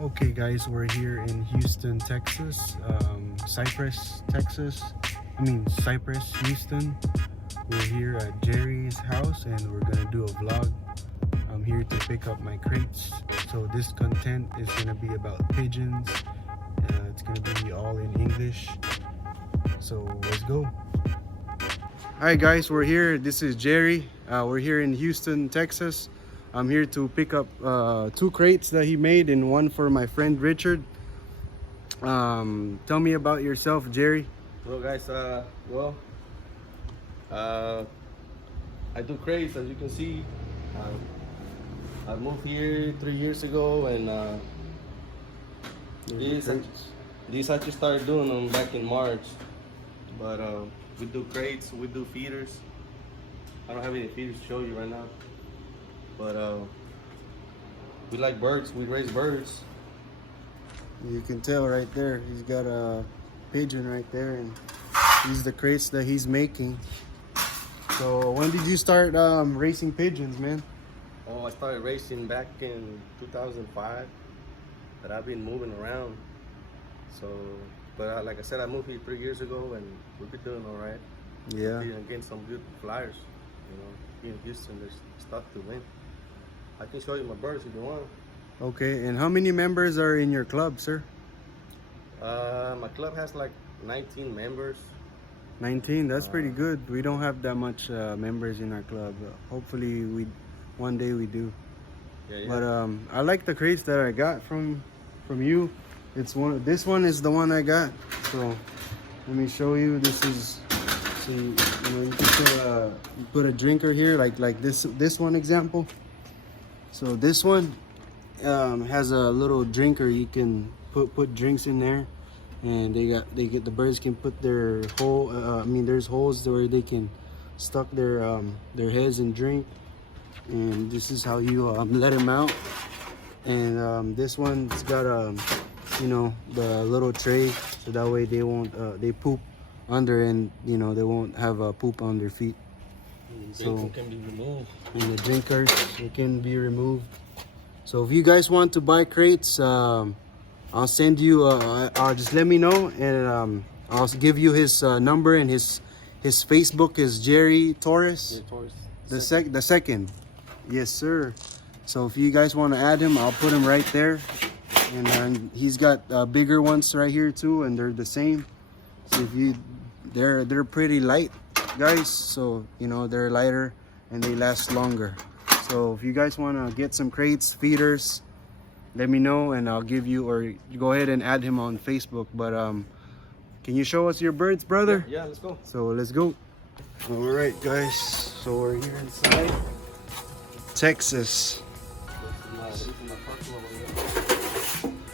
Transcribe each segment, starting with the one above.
Okay, guys, we're here in Houston, Texas. Cypress, Houston. We're here at Jerry's house and we're gonna do a vlog. I'm here to pick up my crates. So this content is gonna be about pigeons. It's gonna be all in English. So let's go. Hi guys, we're here. This is Jerry. We're here in Houston, Texas. I'm here to pick up two crates that he made and one for my friend Richard. Tell me about yourself, Jerry. Well, guys, I do crates, as you can see. I moved here 3 years ago, and these I just started doing them back in March. But we do crates, we do feeders. I don't have any feeders to show you right now, but we like birds. We raise birds. You can tell right there, he's got a pigeon right there, and these are the crates that he's making. So when did you start racing pigeons, man? Oh, I started racing back in 2005, but I've been moving around. So, but like I said, I moved here 3 years ago, and we've been doing all right. Yeah. We're getting some good flyers. You know, here in Houston, there's stuff to win. I can show you my birds if you want. Okay, and how many members are in your club, sir? My club has like 19 members. 19, that's pretty good. We don't have that much members in our club. Hopefully one day we do. Yeah. But I like the crates that I got from you. This one is the one I got. So let me show you. This is, see, you know, you can put a drinker here, like this one example. So this one has a little drinker. You can put drinks in there, and the birds can put their there's holes where they can stuck their heads and drink. And this is how you let them out. And this one's got the little tray, so that way they won't they poop under, and they won't have poop on their feet. So can be removed. And the drinkers, it can be removed. So if you guys want to buy crates, I'll send you. I'll just let me know, and I'll give you his number, and his Facebook is Jerry Torres. Yeah, Torres. The second. Yes, sir. So if you guys want to add him, I'll put him right there. And he's got bigger ones right here too, and they're the same. So they're pretty light, guys. So they're lighter and they last longer. So if you guys want to get some crates, feeders, let me know, and I'll give you, or you go ahead and add him on Facebook. But can you show us your birds, brother? Yeah, let's go. So let's go. All right, guys. So we're here inside Texas.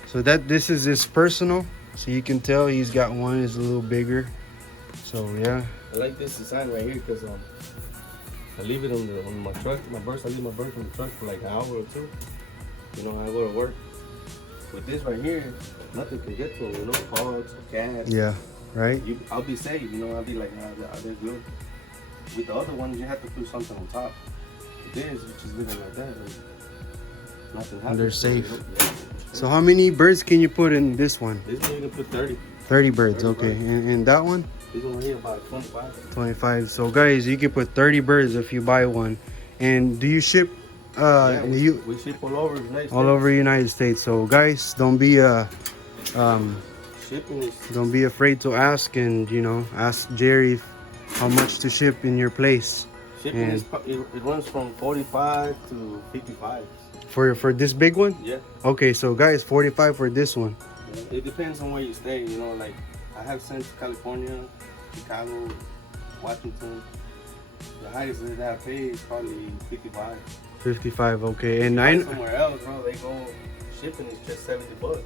So this is his personal. So you can tell he's got one is a little bigger. So yeah. I like this design right here because I leave it on my truck. I leave my birds on the truck for like an hour or two. I go to work. With this right here, nothing can get to them. Dogs or cats. Yeah. Right. I'll be safe. I'll be like, nah, they're good. With the other ones, you have to put something on top. With this, you just leave it like that. Nothing happens. And they're safe. Yeah. So how many birds can you put in this one? This one you can put 30. 30 birds. 30 okay. birds. And that one? This one right here about 25. 25. So guys, you can put 30 birds if you buy one. And do you ship? Yeah, we ship all over the United States. All over the United States. So guys, don't be shipping is, don't be afraid to ask, and ask Jerry how much to ship in your place. shipping is, it runs from 45 to 55. For this big one? Yeah. Okay, so guys, 45 for this one. It depends on where you stay. Like I have sent to California, Chicago, Washington. The highest that I pay is probably 55. 55, okay. And I somewhere else, bro, they go shipping is just $70.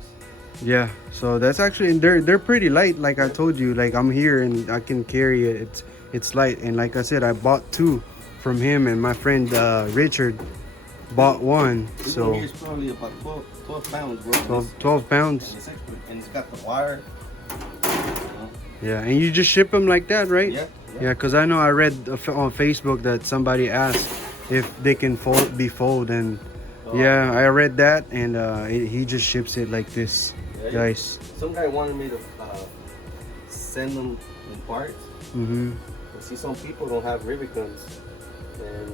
Yeah, so that's actually, and they're pretty light. Like I told you, like I'm here and I can carry it. It's light, and like I said, I bought two from him, and my friend Richard bought one. This so one here is probably about 12 pounds, bro. 12 pounds. And it's got the wire. Yeah, and you just ship them like that, right? Yeah. Yeah, because I know I read on Facebook that somebody asked if they can be folded, and So, Yeah, I read that, and he just ships it like this, yeah, guys. some guy wanted me to send them in parts. Mm-hmm. But see, some people don't have rivet guns, and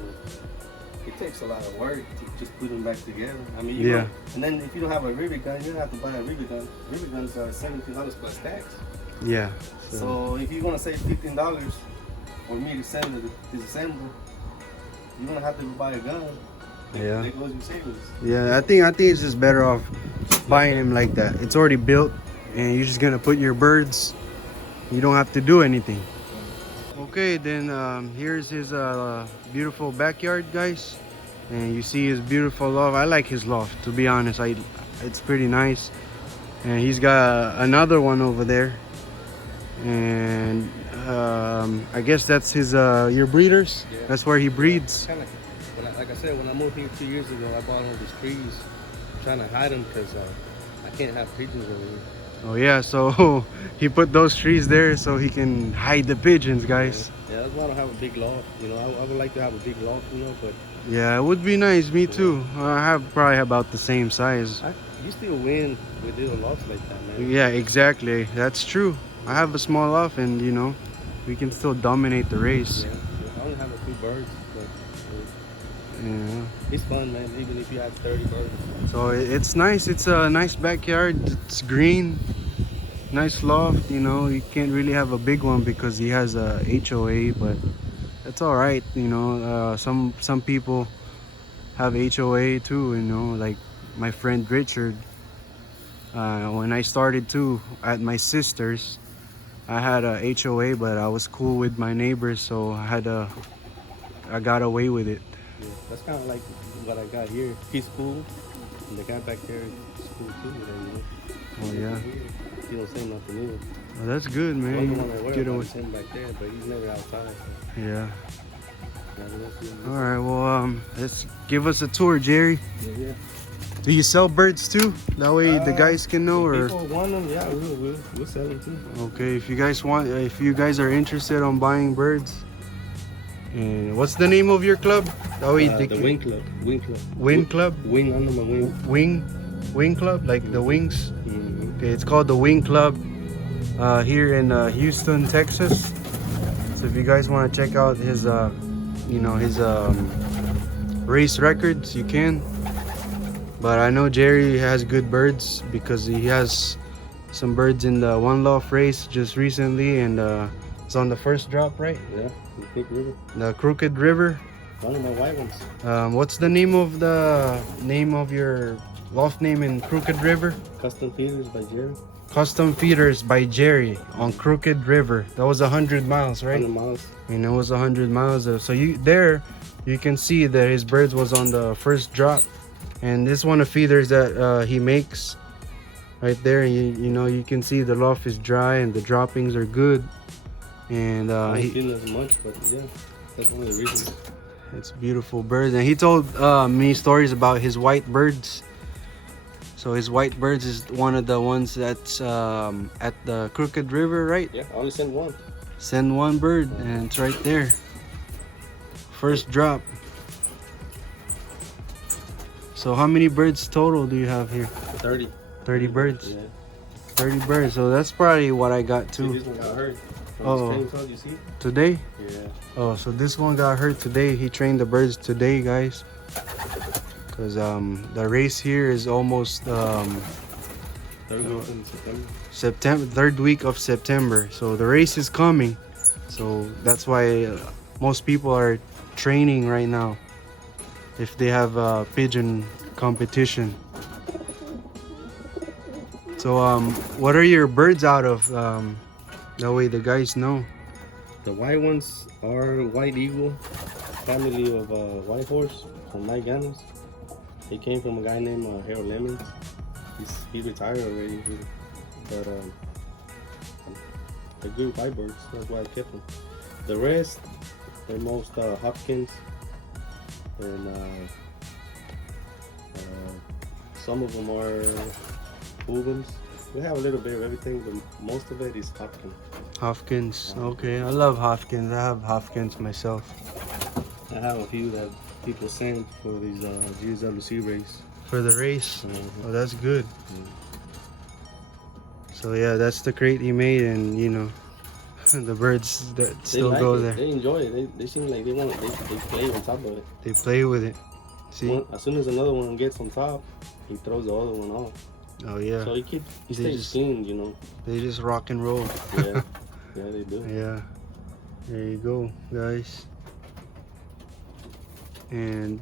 it takes a lot of work to just put them back together. I mean, you Yeah. know, and then if you don't have a rivet gun, you don't have to buy a rivet gun. Rivet guns are $17 plus tax. Yeah. So if you're gonna save $15 for me to send it to disassemble, you're gonna have to buy a gun. Yeah. There goes your savings. Yeah, I think it's just better off buying him like that. It's already built, and you're just gonna put your birds. You don't have to do anything. Okay, then here's his beautiful backyard, guys, and you see his beautiful loft. I like his loft, to be honest. It's pretty nice, and he's got another one over there, and I guess that's his your breeders. Yeah. That's where he breeds. Kind of, like I said, when I moved here 2 years ago, I bought all these trees, trying to hide them because I can't have pigeons over here. Oh yeah, so he put those trees there so he can hide the pigeons, guys. Yeah, that's why I don't have a big loft. You know, I would like to have a big loft, you know, but Yeah, it would be nice. Me too. I have probably about the same size. you still win with little lofts like that, man. Yeah, exactly. That's true. I have a small loft, and you know, we can still dominate the race. Yeah, I only have a few birds, but Yeah. it's fun, man. Even if you have 30 birds. So it's nice. It's a nice backyard. It's green. Nice loft. You know, you can't really have a big one because he has a HOA, but that's all right. You know, some people have HOA too. You know, like my friend Richard. When I started too at my sister's, I had a HOA, but I was cool with my neighbors, so I got away with it. Yeah, that's kind of like what I got here. He's cool, and the guy back there is cool too. You know. Oh yeah. He don't say nothing either. Well, that's good, The man. only one I worry Get about away. is him back there, but he's never outside. So. Yeah. Yeah, All right. Well, let's give us a tour, Jerry. yeah. Do you sell birds too? That way the guys can know, If or people want them, yeah, we'll sell them too. okay, if you guys are interested on buying birds. And what's the name of your club? That way they The can- Wing Club. Wing Club. Wing Club? Wing under my wing. Wing Club, like the wings. Mm-hmm. Okay, it's called the Wing Club here in Houston, Texas. So if you guys want to check out his, his race records, you can. But I know Jerry has good birds because he has some birds in the One Loft race just recently, and it's on the first drop, right? Yeah, the Crooked River. The Crooked River. One of my white ones. What's the name of your loft name in Crooked River? Custom Feeders by Jerry. Custom Feeders by Jerry on Crooked River. That was 100 miles, right? 100 miles. And it was 100 miles. So you can see that his birds was on the first drop. And this one of feeders that he makes right there. You can see the loft is dry and the droppings are good. And I haven't seen as much, but yeah, that's one of the reasons. it's beautiful birds. And he told me stories about his white birds. So his white birds is one of the ones that's at the Crooked River, right? Yeah, I only sent one. Send one bird, and it's right there. First drop. So how many birds total do you have here? 30. 30 birds. Yeah. 30 birds. So that's probably what I got See, too. this one got hurt. Oh. You see? Today? Yeah. Oh, so this one got hurt today. He trained the birds today, guys. Because the race here is almost third week of September. So the race is coming. So that's why most people are training right now. If they have a pigeon competition. So what are your birds out of? That way the guys know. The white ones are white eagle, family of white horse from Mike Ganos. They came from a guy named Harold Lemons. He's retired already, but they're good white birds. That's why I kept them. The rest, they're most Hopkins, and some of them are Hoogens. We have a little bit of everything, but most of it is Hopkins. Hopkins. Okay, I love Hopkins. I have Hopkins myself. I have a few that people sent for these GSWC race. For the race. Mhm. Oh, that's good. Mhm. So yeah, that's the crate he made, and you know, the birds that They still like go it. there. They enjoy it. They seem like they want it. They play on top of it. They play with it. See? As soon as another one gets on top, he throws the other one off. Oh yeah. So he They stays just- clean, you know. They just rock and roll. Yeah, yeah, they do. Yeah. There you go, guys. And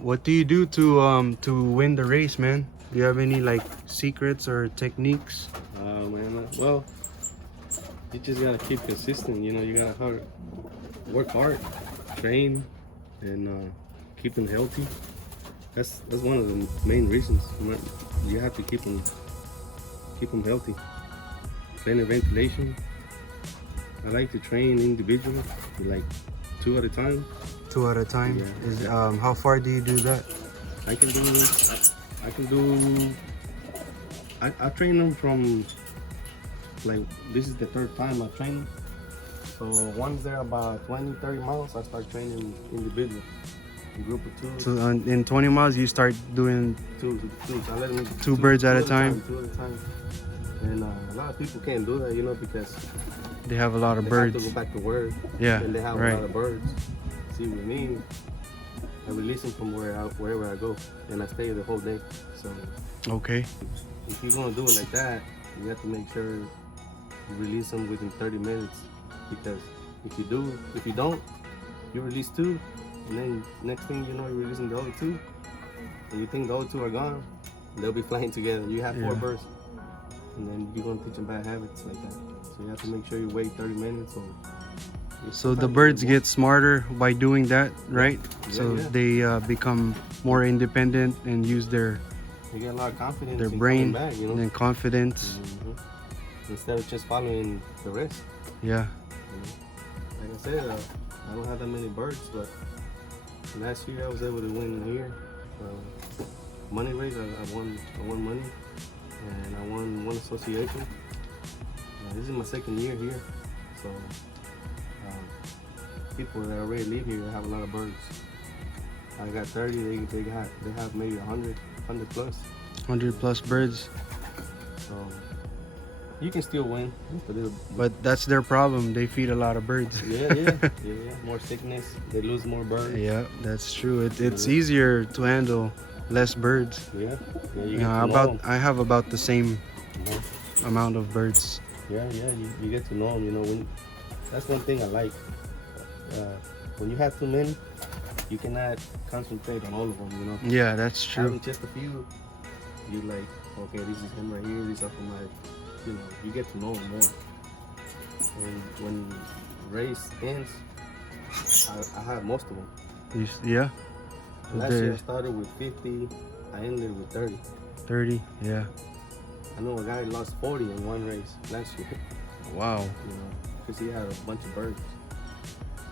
what do you do to win the race, man? Do you have any like secrets or techniques? Man, well, you just gotta keep consistent. You know, you gotta work hard, train, and keep them healthy. That's one of the main reasons. You have to keep them healthy. Plenty of ventilation. I like to train individually, like 2 at a time. 2 at a time. Yeah. Is how far do you do that? I train them from, like, this is the 3rd time I train them. So once they're about 20-30 miles, I start training individual, in group of 2. So in 20 miles, you start doing Two. So I let them two birds at a time. 2 at a time. And a lot of people can't do that, you know, because they have a lot of they birds. have to go back to work. Yeah, And they have right. a lot of birds. See, with me, I release them from wherever I go, and I stay the whole day. So Okay. if you're gonna do it like that, you have to make sure you release them within 30 minutes. Because if you don't, you release 2, and then next thing you know, you're releasing the other 2, and you think the other 2 are gone, they'll be flying together. You have 4 Yeah. birds, and then you're gonna teach them bad habits like that. So you have to make sure you wait 30 minutes. Or So the birds get smarter by doing that, right? Yeah, So yeah. they become more independent and use their You get a lot of confidence. their in brain coming back, you know? and confidence. Mhm. Instead of just following the rest. Yeah. Like I said, I don't have that many birds, but last year I was able to win here. Money race, I won money, and I won one association. This is my 2nd year here, so people that already live here have a lot of birds. I got 30, they have maybe 100 plus. 100 plus birds. So you can still win, But that's their problem. They feed a lot of birds. yeah. More sickness, they lose more birds. Yeah, that's true. It's easier to handle less birds. Yeah, you get to know them. I have about the same Mhm. amount of birds. Yeah, you get to know them. You know, that's one thing I like. When you have too many, you cannot concentrate on all of them. You know. Yeah, that's true. Having just a few, you like, okay, this is him right here. These are from my, you know, you get to know them more. And when race ends, I have most of them. Yeah. Last year I There's started with 50. I ended with 30. 30. Yeah. I know a guy lost 40 in one race last year. Wow. You know, because he had a bunch of birds.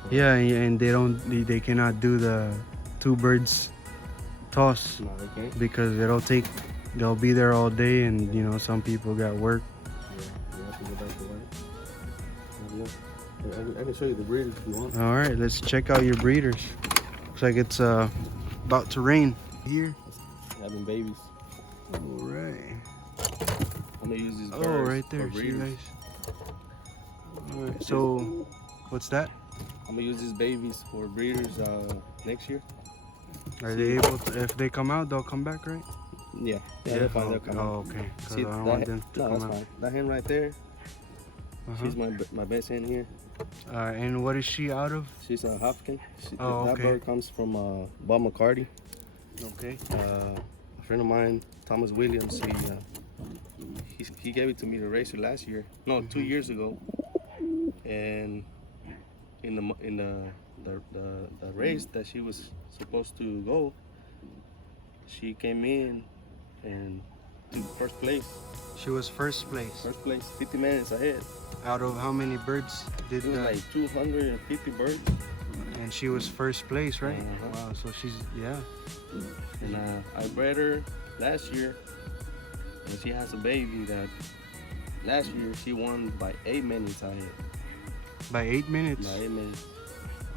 So, Yeah, and they cannot do the 2 birds toss no, they can't. because they'll be there all day, and you know some people got work. Yeah, you have to go back to work. I can show you the breeders if you want. All right, let's check out your breeders. Looks like it's about to rain here. Having babies. All right. I'm gonna use these birds. Oh, right there. for See, breeders. guys. All right. So, what's that? I'm gonna use these babies for breeders next year. Are they able to? If they come out, they'll come back, right? Yeah, they'll find they'll come out. Oh, okay. 'Cause See, I don't want them to no, come that's out. fine. That hen right there, Uh-huh. she's my best hen here. And what is she out of? She's a Hopkin. Oh, That okay. bird comes from Bob McCarty. Okay. A friend of mine, Thomas Williams, he gave it to me to race her last year. No, 2 years ago. And in the race that she was supposed to go, she came in and took first place. She was first place. First place, 50 minutes ahead. Out of how many birds did It was that? like 250 birds. And she was first place, right? Uh-huh. Wow. So she's And I bred her last year, and she has a baby that last year she won by 8 minutes ahead. by 8 minutes. By 8 minutes.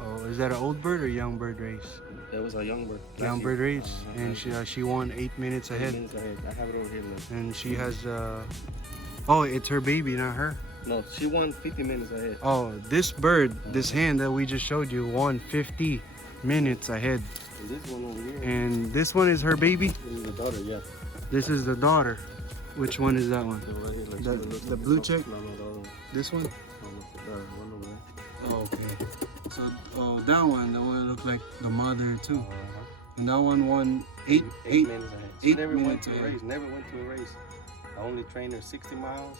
Oh, is that an old bird or young bird race? That was a young bird. Young bird race, and she won 8 minutes 8 ahead. minutes ahead. I have it over here. Look. And she has oh, it's her baby, not her. No, she won 50 minutes ahead. Oh, this bird, this hen that we just showed you, won 50 minutes ahead. And this one over here. And this one is her baby. This is the daughter, yeah. This is the daughter. Which one is that one? So right here, like The blue check? No, the other one. This one? No, the one over there. Oh, okay. So, oh, that one looked like the mother too. Uh-huh. And that one won 8 minutes ahead. She 8 never went minutes to a ahead. race. Never went to a race. I only trained her 60 miles.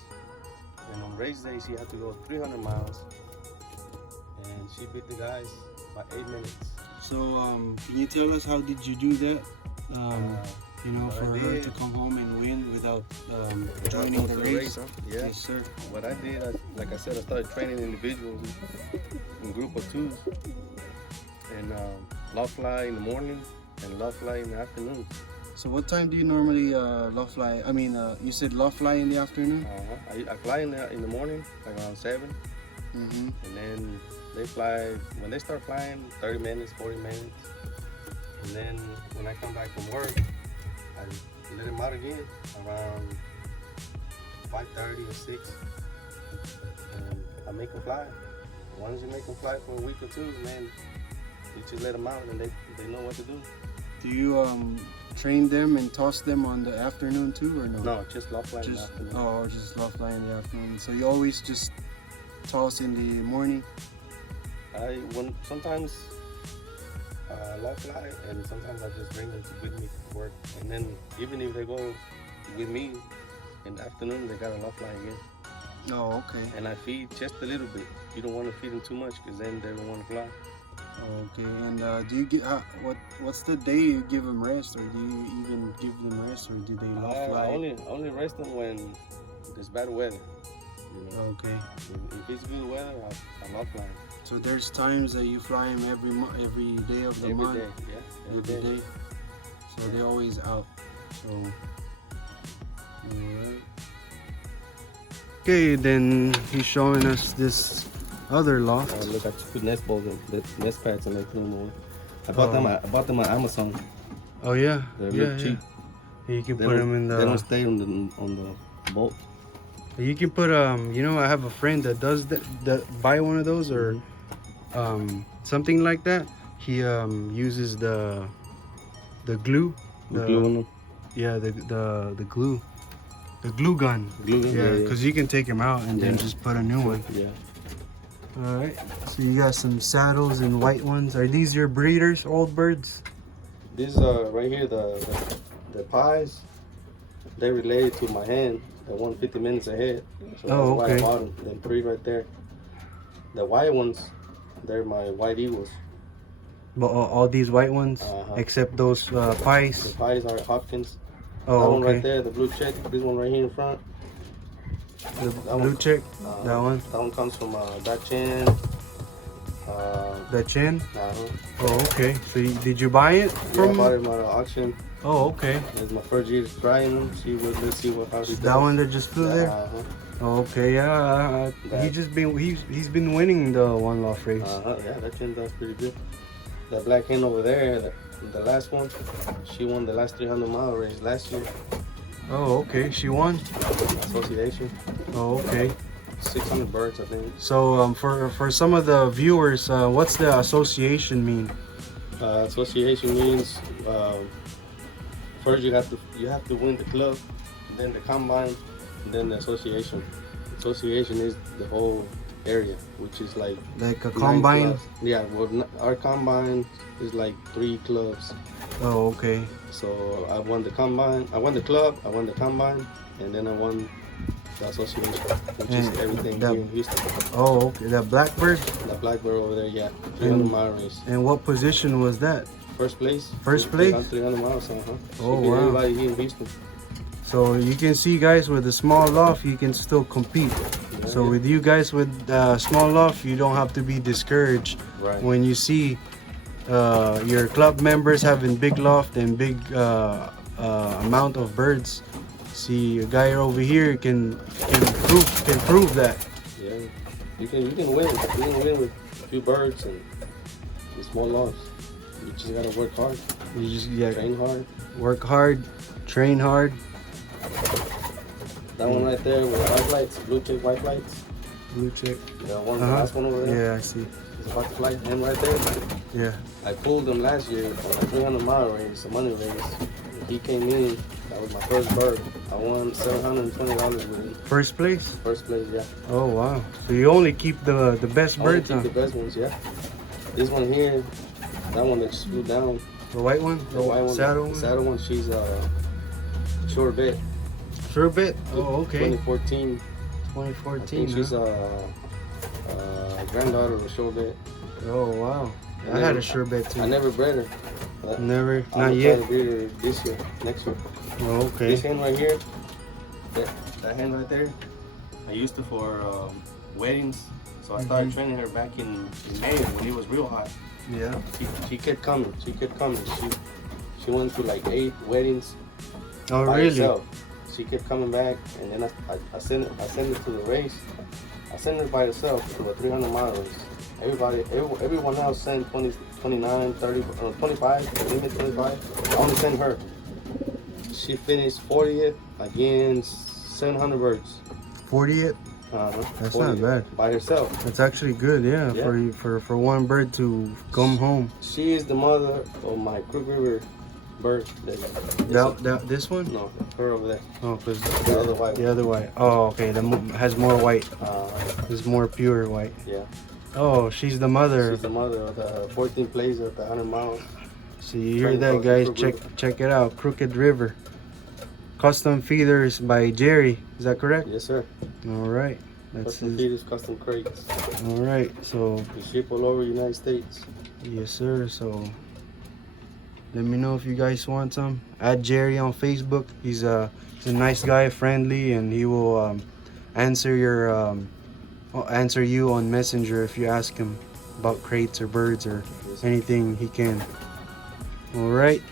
And on race day, she had to go 300 miles. And she beat the guys by 8 minutes. So, can you tell us how did you do that? You know, what for I her did- to come home and win without Without joining the going to a race? huh? Yeah. Yes, sir. What I did, like I said, I started training individuals in group of twos. And loft fly in the morning and loft fly in the afternoon. So, what time do you normally loft fly? I mean, you said loft fly in the afternoon? I fly in the morning, like around 7. Mm-hmm. And then they fly, when they start flying, 30 minutes, 40 minutes. And then when I come back from work, I let them out again around 5:30 or 6. And I make them fly. Once you make them fly for a week or two, man, you just let them out and they know what to do. Do you train them and toss them on the afternoon too, or no? No, just loft fly in the Just afternoon. just loft fly in the afternoon. So you always just toss in the morning. Sometimes loft fly, and sometimes I just bring them with me to work. And then even if they go with me in the afternoon, they got a loft fly again. Oh, okay. And I feed just a little bit. You don't want to feed them too much because then they don't want to fly. Okay. And do you get what's the day you give them rest, or do you even give them rest, or do they loft I fly? only rest them when there's bad weather. You know? Okay. If it's good weather, I'm loft flying. So there's times that you fly them every day of the Every month. day, yeah. Every day. So they're always out. So. Alright. Okay, then he's showing us this other loft. Look, I just put nest balls, the nest pads, and I put them on. I bought them on Amazon. Oh yeah. They're yeah, real cheap. You can They put don't- them in the. They don't stay on the bolt. You can put you know, I have a friend that does that buy one of those or something like that. He uses the glue. The glue on them. Yeah, the glue. The glue gun. Glue gun? Yeah, Yeah, yeah. because you can take them out and then Yeah. just put a new one. Yeah. All right. So you got some saddles and white ones. Are these your breeders, old birds? These right here, the pies, they're related to my hen. The one 50 minutes ahead. So that's Oh, why okay. I bought them. Them 3 right there. The white ones, they're my white eagles. But all these white ones, Uh-huh. except those The pies. pies are Hopkins. That Oh, one right okay. there, the blue check. This one right here in front. The that blue one. check. That one. That one comes from Dachin. The chin. Uh-huh. Oh, okay. So did you buy it Yeah, I from? bought it at an auction. Oh, okay. It's my first year trying them. Let's see how he does. That one that just flew there. Uh-huh. Oh, okay, yeah. He's been winning the one loft race. Yeah, that chin does pretty good. That black hen over there, the last one, she won the last 300-mile race last year. Oh, okay. She won. Association. Oh, okay. 600 birds, I think. So for some of the viewers, what's the association mean? Association means first you have to win the club, then the combine, then the association. Association is the whole area, which is like Like a 9 combine? clubs. Yeah, well, our combine is like 3 clubs. Oh, okay. So I won the combine, I won the club, I won the combine, and then I won the association, which is And everything that- here in Houston. Oh, okay. That blackbird. The blackbird over there, yeah, 300-mile race. And what position was that? First place. First place? 300 miles, uh-huh. Oh, She beat wow. everybody here in Houston. So you can see, guys, with a small loft, you can still compete. Yeah, So yeah. with you guys with small loft, you don't have to be discouraged Right. when you see your club members having big loft and big amount of birds. See a guy over here can prove that. Yeah, you can win. You can win with a few birds and small logs. You just gotta work hard. You just gotta Train hard. work hard, train hard. That one right there with white lights, blue check white lights. Blue check. The one, the last one over there. Yeah, I see. It's about to fly. Him right there. Yeah. I pulled him last year on a 300-mile race, a money race. He came in. That was my first bird. I won $720 with him. First place? First place, yeah. Oh wow. So you only keep the best birds, I only keep the best ones, yeah. This one here, that one that just flew down. The white one? The white one. Saddle one? The saddle one, she's short bit. Short bit? Oh, okay. 2014. 2014. I think she's granddaughter of a short bit. Oh wow. I had a short bit too. I never bred her. Never? I'm Not yet? trying to breed her this year, next year. Oh, okay. This hen right here, that hen right there, I used it for weddings. So I started training her back in May when it was real hot. Yeah. She kept coming. She went to like 8 weddings. Oh by really? herself. She kept coming back, and then I sent it to the race. I sent her by herself to a 300-mile race. Everyone else sent 20, 29, 30, 25, limit 25. I only sent her. She finished 40th against 700 birds. 40th? That's 40th. Not bad. By herself. That's actually good, yeah. For one bird to come home. She is the mother of my Crook River bird. This one? No, her over there. Oh, because the other white. The other white. Oh, okay. That has more white. It's more pure white. Yeah. Oh, she's the mother. She's the mother of the 14th place of the 100 miles. So you hear that, guys? Check it out. Crooked River. Custom feeders by Jerry. Is that correct? Yes, sir. All right. Custom feeders, custom crates. All right. So we ship all over the United States. Yes, sir. So let me know if you guys want some. Add Jerry on Facebook. He's a nice guy, friendly, and he will answer you on Messenger if you ask him about crates or birds or anything he can. All right.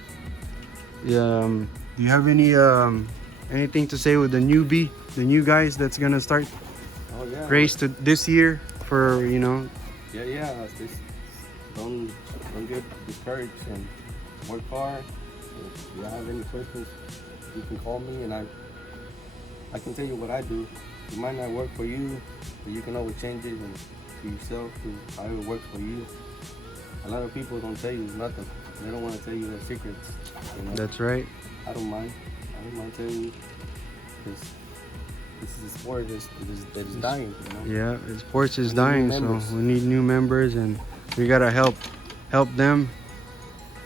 Do you have any anything to say with the new guys that's gonna start race to this year for Yeah. Just don't get discouraged and work hard. If you have any questions, you can call me and I can tell you what I do. It might not work for you, but you can always change it and to yourself to however it works for you. A lot of people don't tell you nothing. They don't want to tell you their secrets. You know? That's right. I don't mind telling you, because this is a sport that is dying. You know? Yeah, sports is dying, so we need new members, and we gotta help them,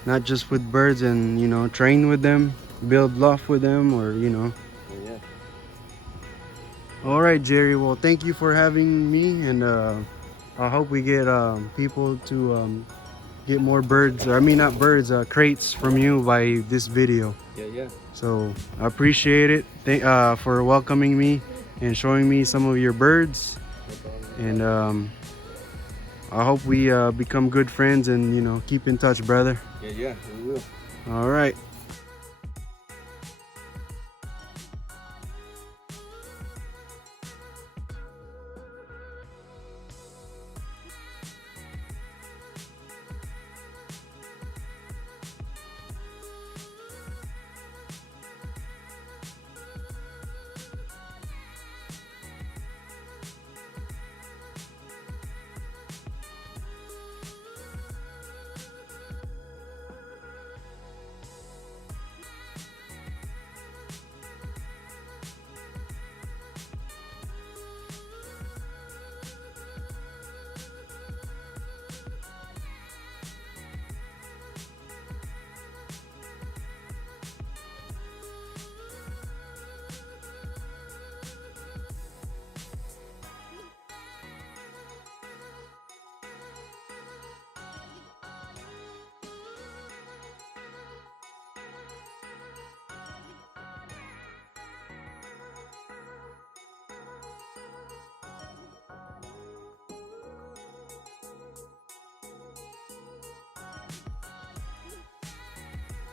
not just with birds, and train with them, build Loft with them, or Yeah. All right, Jerry. Well, thank you for having me, and I hope we get people to get more birds. I mean, not birds, crates from you by this video. Yeah. So I appreciate it. For welcoming me and showing me some of your birds. And I hope we become good friends and keep in touch, brother. Yeah, we will. All right.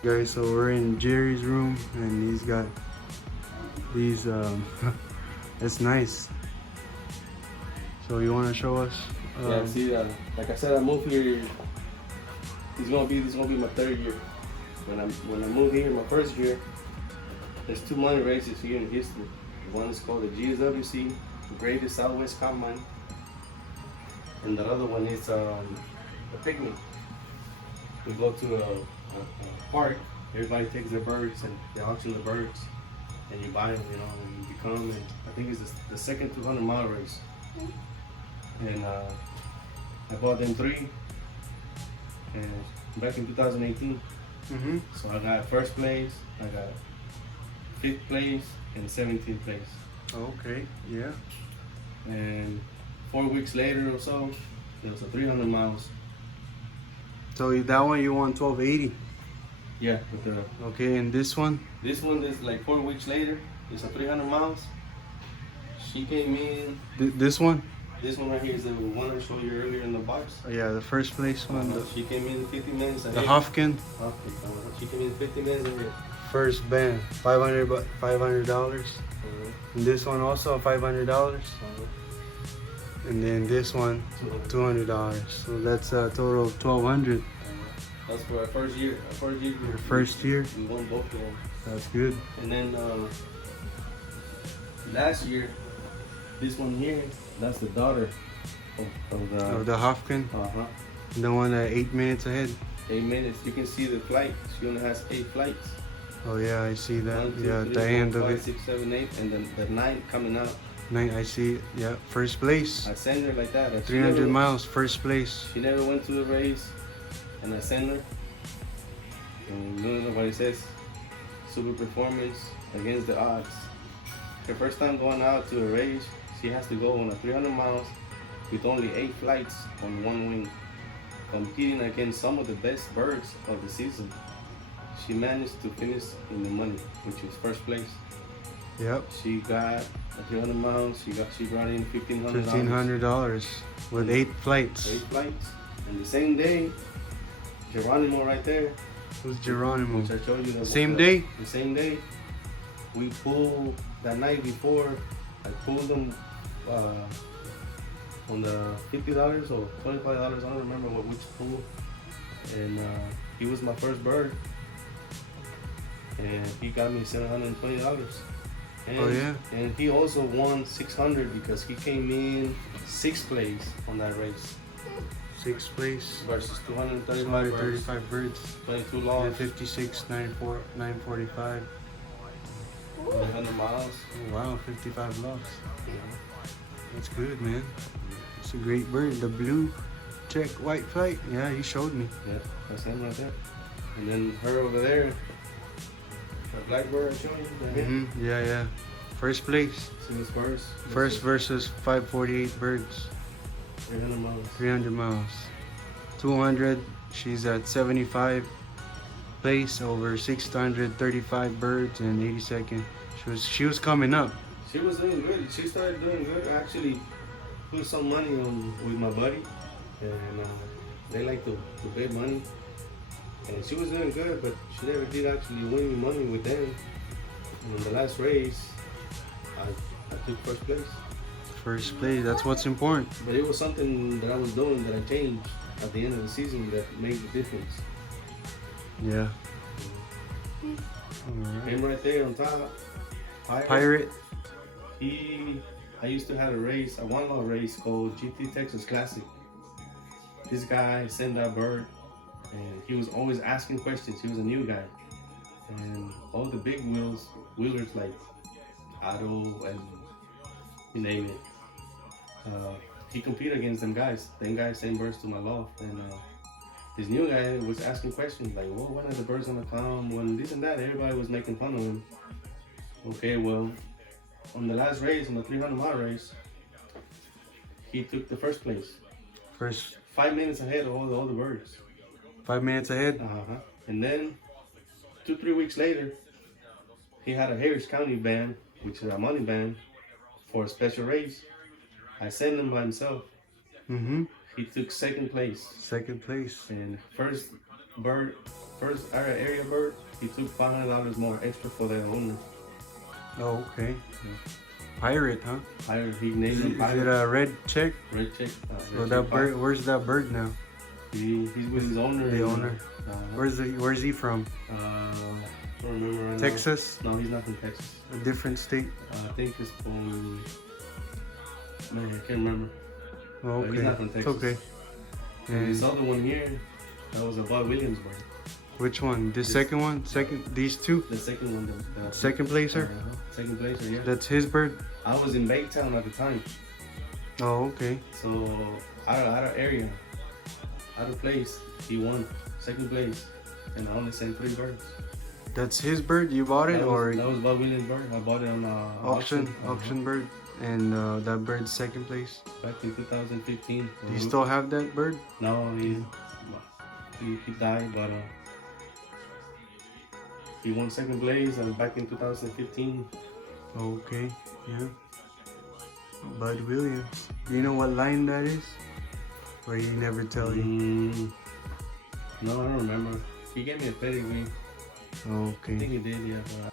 Guys, so we're in Jerry's room and he's got these it's nice. So you want to show us? Yeah, see, like I said, I moved here This is gonna be my third year. When I moved here, my first year, there's two money races here in Houston. One is called the GSWC, the Greatest Southwest Combine, and the other one is the picnic. We go to a park. Everybody takes their birds and they auction the birds, and you buy them, you know, and you become. And I think it's the second 200-mile race. And I bought them 3, and back in 2018. Mm-hmm. So I got first place, I got 5th place, and 17th place. Okay, yeah. And 4 weeks later or so, there was a 300 miles. So that one you won 1280. Yeah, with the, Okay, and this one? this one is like 4 weeks later. It's a 300 miles. She came in. This one? This one right here is the one I showed you earlier in the box. Oh, yeah, the first place one. She came in 50 minutes ahead. The Hofkin. She came in 50 minutes ahead. First band, $500. And this one also $500. And then this one, $200. So that's a total of $1,200. That's for our first year. Your first year? We won both of them. That's good. And then last year, this one here, that's the daughter Of the Hofkin, uh-huh. the one at 8 minutes ahead. 8 minutes. You can see the flight. She only has 8 flights. Oh yeah, I see that. 1, 2, Yeah, 3, the 4, end of 5, it. 6, 7, 8, and then the 9 coming out. 9, I see it. Yeah, first place. I sent her like that. 300 miles, first place. She never went to the race, and I sent her. And you know what it says? Super performance against the odds. Her first time going out to a race, she has to go on a 300 miles with only 8 flights on one wing, competing against some of the best birds of the season. She managed to finish in the money, which was first place. Yep. She got a 300 miles. She brought in $1,500. $1,500 with 8 flights. 8 flights. And the same day, Geronimo right there. Who's Geronimo? Which I showed you. The day? The same day. We pulled that night before. I pulled them on the $50 or $25. I don't remember which pool. And he was my first bird. And he got me $720. And, Oh yeah. And he also won $600 because he came in 6th place on that race 6th place. versus 235 235 birds. 22 And lost, 56, 945. 100 miles. Oh, wow, 55 lost. That's good, man. It's a great bird. The blue check white flight. Yeah, he showed me. Yeah, that's him right there. And then her over there, the black bird I showed you. Right here. Mm-hmm. Yeah, yeah. First place. She was first. First versus 548 birds. 300 miles. 300 miles. 200. She's at 75 place over 635 birds and 82nd. She was coming up. She was doing good. She started doing good. I actually put some money on with my buddy, and they like to bet money. And she was doing good, but she never did actually win me money with them. And in the last race, I took first place. First place. That's what's important. But it was something that I was doing that I changed at the end of the season that made the difference. Yeah. Him right there on top. Pirate. I used to have a one-law race called GT Texas Classic. This guy sent that bird, and he was always asking questions. He was a new guy, and all the big wheelers like Otto and you name it. He competed against them guys. Them guys sent birds to my loft, and this new guy was asking questions like, "Well, when are the birds gonna come? When this and that." Everybody was making fun of him. Okay, well, on the last race, on the 300-mile race, he took the first place. First. 5 minutes ahead of all the other birds. 5 minutes ahead. And then 2-3 weeks later, he had a Harris County band, which is a money band, for a special race. I sent him by himself. Mm-hmm. He took second place. Second place. And first area bird, he took $500 more extra for their owner. Oh, okay. Pirate, huh? He named him Is Pirate. it a red check? Red check. So that bird, where's that bird now? He's with his owner. The owner. Where's he from? I don't remember right Texas? now. No, he's not from Texas. A different state? I think it's from... Man, I can't remember. Oh, But okay. he's not from Texas. It's okay. And this other one here, that was a Bob Williams bird. Which one? The second one? These two? The second one. The Second placer? Second placer, yeah. That's his bird? I was in Baytown at the time. Oh, okay. So, out of area, out of place, he won. Second place. And I only sent 3 birds. That's his bird? You bought it? That Or was Bob Williams' bird. I bought it on auction bird? And that bird's second place? Back in 2015. Do you still have that bird? No, he died, but he won second place back in 2015. Okay, yeah. Bud Williams. Do you know what line that is? Or he never tell you? No, I don't remember. He gave me a pedigree. I Okay. think he did, yeah.